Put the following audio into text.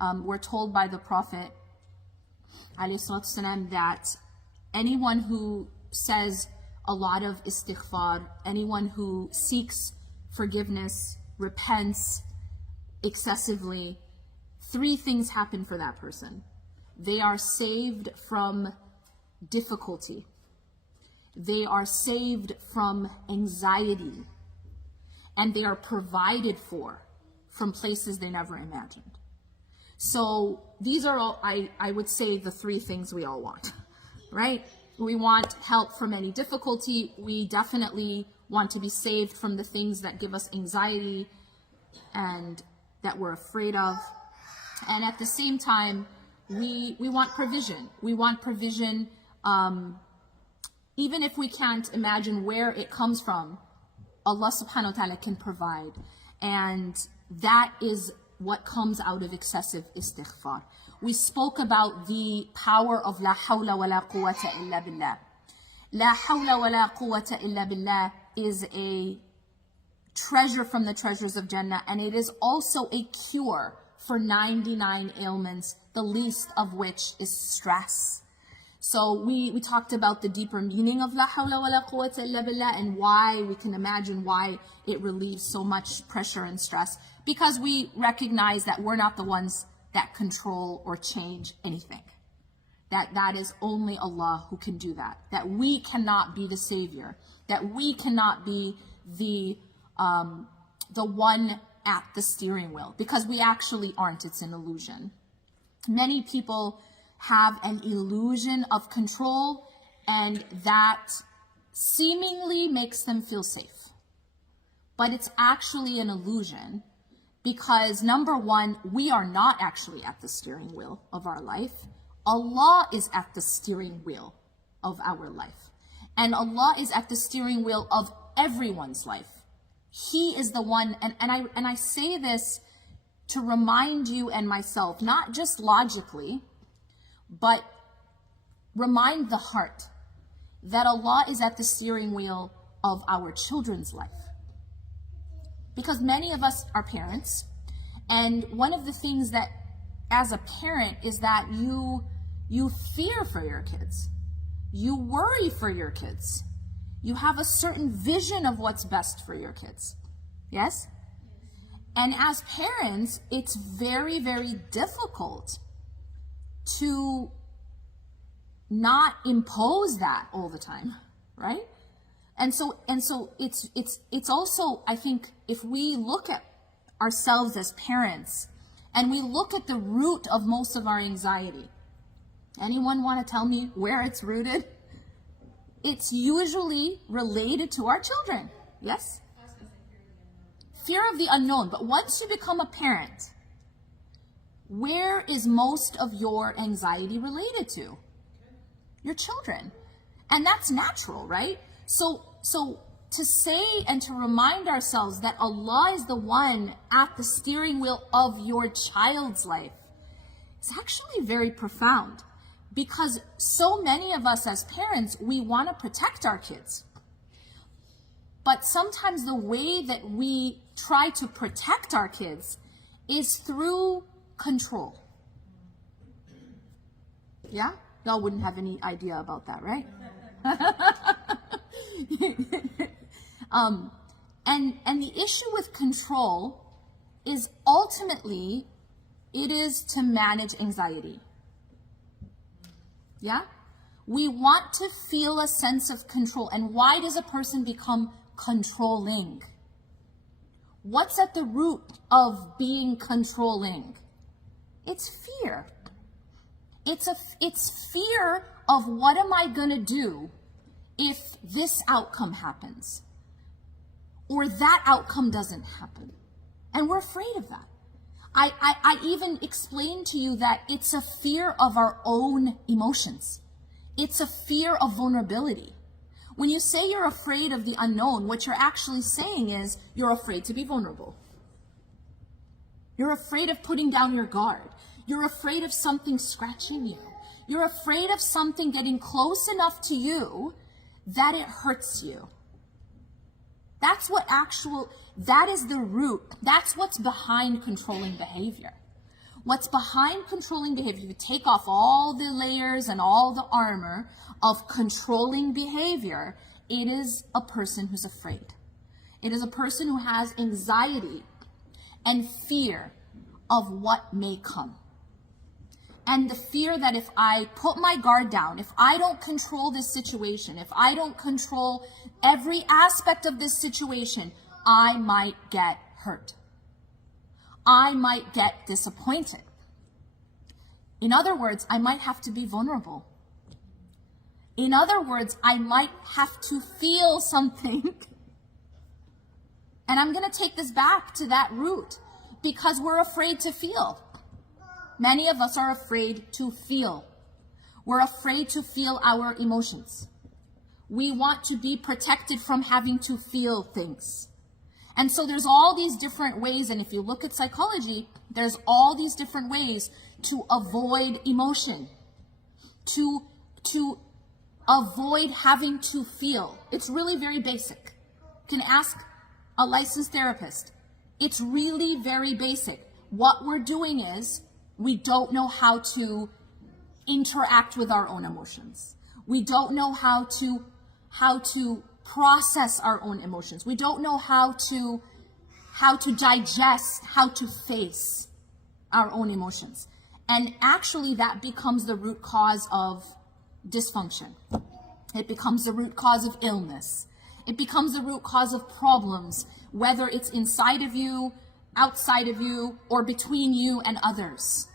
We're told by the Prophet ﷺ that anyone who says a lot of istighfar, anyone who seeks forgiveness, repents excessively, three things happen for that person. They are saved from difficulty. They are saved from anxiety. And they are provided for from places they never imagined. So these are all, I would say, the three things we all want, right? We want help from any difficulty. We definitely want to be saved from the things that give us anxiety and that we're afraid of. And at the same time, we want provision. We want provision, even if we can't imagine where it comes from, Allah subhanahu wa ta'ala can provide. And that is what comes out of excessive istighfar. We spoke about the power of la hawla wa la quwwata illa billah. La hawla wa la quwwata illa billah is a treasure from the treasures of Jannah, and it is also a cure for 99 ailments, the least of which is stress. So we talked about the deeper meaning of la hawla wa la quwwata illa billah and why we can imagine why it relieves so much pressure and stress, because we recognize that we're not the ones that control or change anything. That is only Allah who can do that. That we cannot be the savior. That we cannot be the one at the steering wheel, because we actually aren't. It's an illusion. Many people have an illusion of control, and that seemingly makes them feel safe. But it's actually an illusion, because number one, we are not actually at the steering wheel of our life. Allah is at the steering wheel of our life. And Allah is at the steering wheel of everyone's life. He is the one, and I say this to remind you and myself, not just logically, but remind the heart that Allah is at the steering wheel of our children's life. Because many of us are parents, and one of the things that as a parent is that you fear for your kids. You worry for your kids. You have a certain vision of what's best for your kids. Yes? And as parents, it's very, very difficult to not impose that all the time, right? And so it's also, I think, if we look at ourselves as parents and we look at the root of most of our anxiety, anyone want to tell me where it's rooted? It's usually related to our children. Yes? Fear of the unknown. But once you become a parent, where is most of your anxiety related to? Your children. And that's natural, right? So to say and to remind ourselves that Allah is the one at the steering wheel of your child's life is actually very profound, because so many of us as parents, we want to protect our kids. But sometimes the way that we try to protect our kids is through control. Yeah? Y'all wouldn't have any idea about that, right? And the issue with control is ultimately it is to manage anxiety. Yeah? We want to feel a sense of control. And why does a person become controlling? What's at the root of being controlling? It's fear. It's fear of what am I going to do if this outcome happens or that outcome doesn't happen. And we're afraid of that. I even explained to you that it's a fear of our own emotions. It's a fear of vulnerability. When you say you're afraid of the unknown, what you're actually saying is you're afraid to be vulnerable. You're afraid of putting down your guard. You're afraid of something scratching you. You're afraid of something getting close enough to you that it hurts you. That is the root. That's what's behind controlling behavior. What's behind controlling behavior, if you take off all the layers and all the armor of controlling behavior, it is a person who's afraid. It is a person who has anxiety and fear of what may come. And the fear that if I put my guard down, if I don't control this situation, if I don't control every aspect of this situation, I might get hurt. I might get disappointed. In other words, I might have to be vulnerable. In other words, I might have to feel something. And I'm going to take this back to that root, because we're afraid to feel. Many of us are afraid to feel. We're afraid to feel our emotions. We want to be protected from having to feel things. And so there's all these different ways, and if you look at psychology, there's all these different ways to avoid emotion, to avoid having to feel. It's really very basic. You can ask a licensed therapist. It's really very basic. What we're doing is we don't know how to interact with our own emotions. We don't know how to process our own emotions. We don't know how to digest, how to face our own emotions. And actually that becomes the root cause of dysfunction. It becomes the root cause of illness. It becomes the root cause of problems, whether it's inside of you, outside of you, or between you and others.